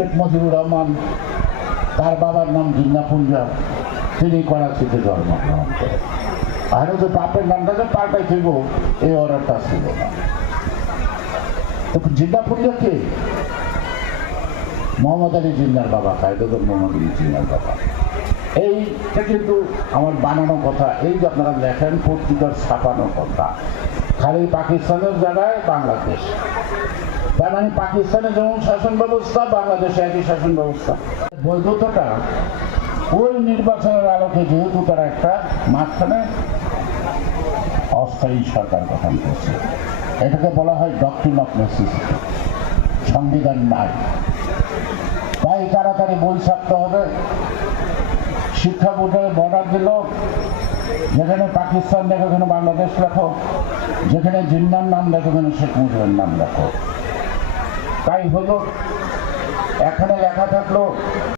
শেখ মুজিবুর রহমান, তার বাবার নাম জিন্না পুঞ্জা, তিনি করাচিতে জন্মগ্রহণ করেন। আর যে বাপের নামটাকে পাল্টাই দিব এই অর্ডারটা ছিল না। তো জিন্না পুঞ্জা কে? মোহাম্মদ আলী জিন্নার বাবা কায়দুল মোহাম্মদ আলী জিন্নার বাবা। এইটা কিন্তু আমার বানানো কথা, এই যে আপনারা লেখেন পত্রিকার ছাপানো কথা, খালি পাকিস্তানের জায়গায় বাংলাদেশ। তার মানে যেমন শাসন ব্যবস্থা, বাংলাদেশে একই শাসন ব্যবস্থা। বৈধতাটা ওই নির্বাচনের আলোকে যেহেতু তারা একটা মাঝখানে অস্থায়ী সরকার গঠন করছে। এটাকে বলা হয় অফ নেসেসিটি সংবিধান নাই। তাই তাড়াতাড়ি বই ছাপতে হবে। শিক্ষা বোর্ডে বর্ডার দিল। যেখানে পাকিস্তান দেখো ওখানে বাংলাদেশ লেখো যেখানে জিন্নার নাম দেখো ওখানে শেখ মুজিবের নাম লেখো তাই হলো এখানে লেখা থাকল